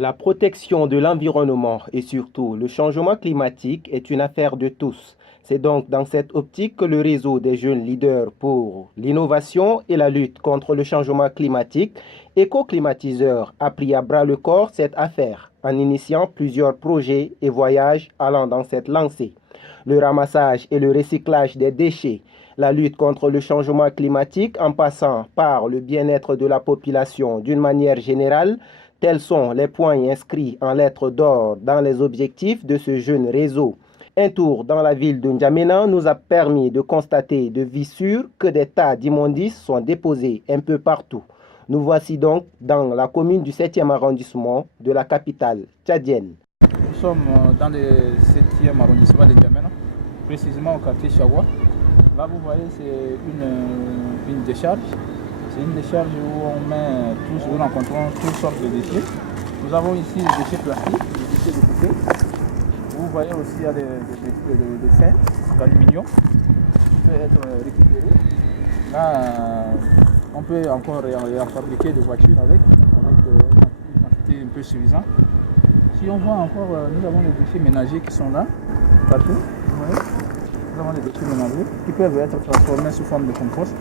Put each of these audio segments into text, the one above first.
La protection de l'environnement et surtout le changement climatique est une affaire de tous. C'est donc dans cette optique que le réseau des jeunes leaders pour l'innovation et la lutte contre le changement climatique, Éco-Climatiseurs, a pris à bras le corps cette affaire en initiant plusieurs projets et voyages allant dans cette lancée. Le ramassage et le recyclage des déchets, la lutte contre le changement climatique en passant par le bien-être de la population d'une manière générale. Tels sont les points inscrits en lettres d'or dans les objectifs de ce jeune réseau. Un tour dans la ville de N'Djamena nous a permis de constater de visu sûr que des tas d'immondices sont déposés un peu partout. Nous voici donc dans la commune du 7e arrondissement de la capitale tchadienne. Nous sommes dans le 7e arrondissement de N'Djamena, précisément au quartier Chagua. Là, vous voyez, c'est une décharge. C'est une décharge où on met tous, nous rencontrons toutes sortes de déchets. Nous avons ici des déchets plastiques, des déchets de bouteilles. Vous voyez aussi il y a des fers d'aluminium qui peuvent être récupérés. Là, on peut encore fabriquer des voitures avec une quantité un peu suffisante. Si on voit encore, nous avons les déchets ménagers qui sont là, partout. Vous voyez, nous avons les déchets ménagers qui peuvent être transformés sous forme de compost.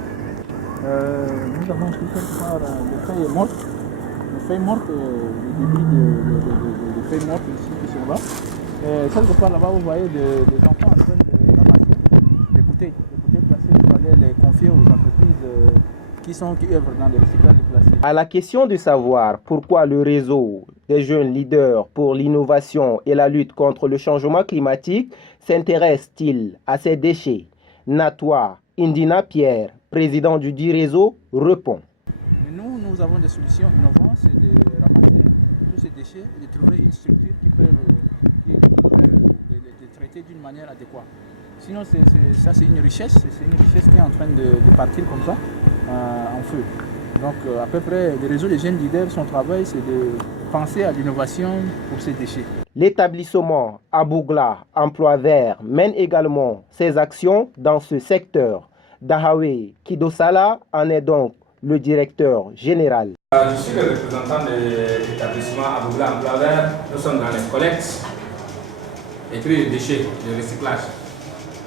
Nous avons tout quelque part des feuilles mortes, les débris de feuilles mortes ici qui sont là. Et quelque part là-bas, vous voyez des enfants en train de ramasser des bouteilles plastiques pour aller les confier aux entreprises qui œuvrent dans le recyclage du plastique. À la question de savoir pourquoi le réseau des jeunes leaders pour l'innovation et la lutte contre le changement climatique s'intéresse-t-il à ces déchets, Natwa Indina Pierre, président du dit réseau, répond. Mais nous avons des solutions innovantes, c'est de ramasser tous ces déchets et de trouver une structure qui peut les traiter d'une manière adéquate. Sinon, ça c'est une richesse qui est en train de partir comme ça en feu. Donc à peu près, le réseau des jeunes leaders, son travail c'est de penser à l'innovation pour ces déchets. L'établissement Abougla Emploi Vert mène également ses actions dans ce secteur. Dahawe Kidosala en est donc le directeur général. Je suis le représentant de l'établissement Abougla Emploi Vert. Nous sommes dans les collectes et puis les déchets, le recyclage.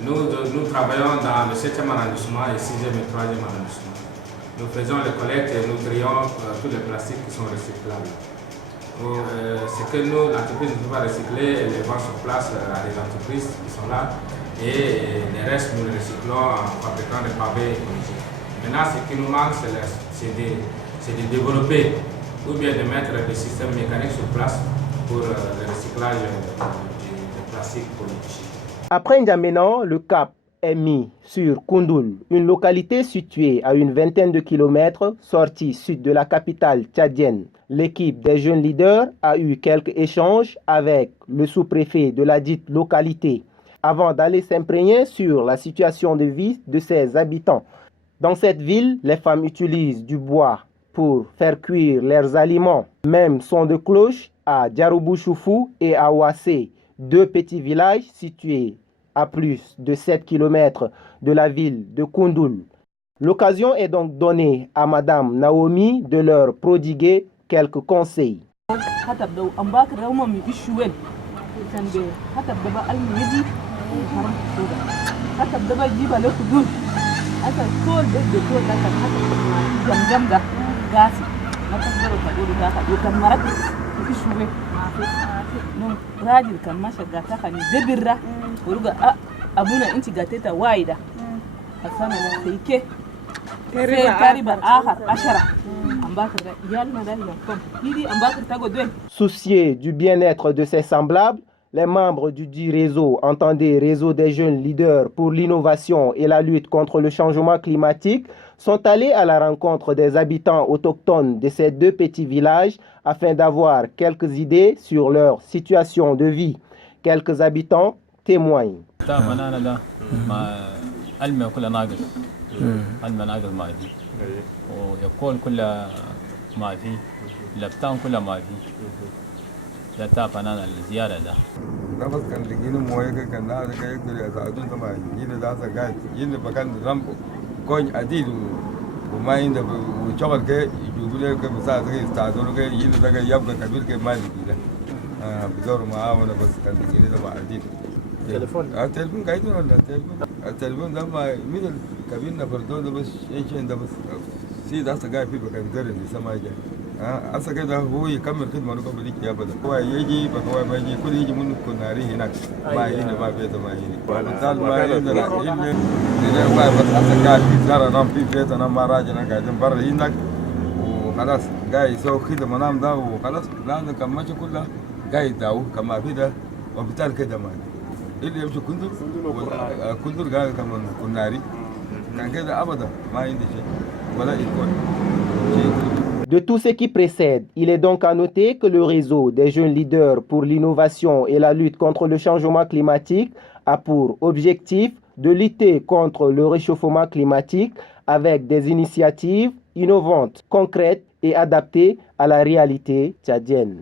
Nous travaillons dans le 7e arrondissement, le 6e et 3e arrondissement. Nous faisons les collectes et nous trions tous les plastiques qui sont recyclables. Ce que l'entreprise ne peut pas recycler, elle les vend sur place à des entreprises qui sont là. Et les restes, nous les recyclons en fabriquant des pavés écologiques. Maintenant, ce qui nous manque, c'est de développer ou bien de mettre des systèmes mécaniques sur place pour le recyclage des plastiques pour les déchets. Après N'Djamena, le cap est mis sur Koundoul, une localité située à une vingtaine de kilomètres sortie sud de la capitale tchadienne. L'équipe des jeunes leaders a eu quelques échanges avec le sous-préfet de la dite localité avant d'aller s'imprégner sur la situation de vie de ses habitants. Dans cette ville, les femmes utilisent du bois pour faire cuire leurs aliments. Même son de cloche à Diaroubou-Choufou et à Ouassé, deux petits villages situés à plus de 7 km de la ville de Koundoul. L'occasion est donc donnée à Madame Naomi de leur prodiguer quelques conseils. Souciés du bien-être de ses semblables, les membres du dit réseau, entendez Réseau des jeunes leaders pour l'innovation et la lutte contre le changement climatique, sont allés à la rencontre des habitants autochtones de ces deux petits villages afin d'avoir quelques idées sur leur situation de vie. Quelques habitants témoignent. Dapat kan ligino moye kan na da kai kuri a zadun sama yini da sa ga yini bakan rambo kon adidu وما عندنا وشغل كي يجيبوا لك مساعد كي يستعدوا كي يجي لك يبقى كبير كي ما يجي له بدور معاونه بس كان يجي له بعدين التليفون قاعد ولا التليفون ده ما مين الكبير نفردو ده بس شيء ده بس سيد هسه قاعد فيه بكان درن يسمى جا هسه كده هو يكمل خدمه له قبل يجي ابدا هو يجي بقى ما يجي كل يجي من كناري هناك ما هنا ما بيته ما هنا وبالتالي ما عندنا الا ما بس هسه قاعد في زرع نام في بيت انا ما راجعنا قاعدين برا هناك وخلاص قاعد يسوي خدمه نام ده وخلاص لانه كان ماشي كله قاعد داو كما في ده وبالتالي كده ما اللي يمشي كندر قاعد كمان كناري كان كده ابدا ما عندي شيء ولا يكون شيء. De tout ce qui précède, il est donc à noter que le réseau des jeunes leaders pour l'innovation et la lutte contre le changement climatique a pour objectif de lutter contre le réchauffement climatique avec des initiatives innovantes, concrètes et adaptées à la réalité tchadienne.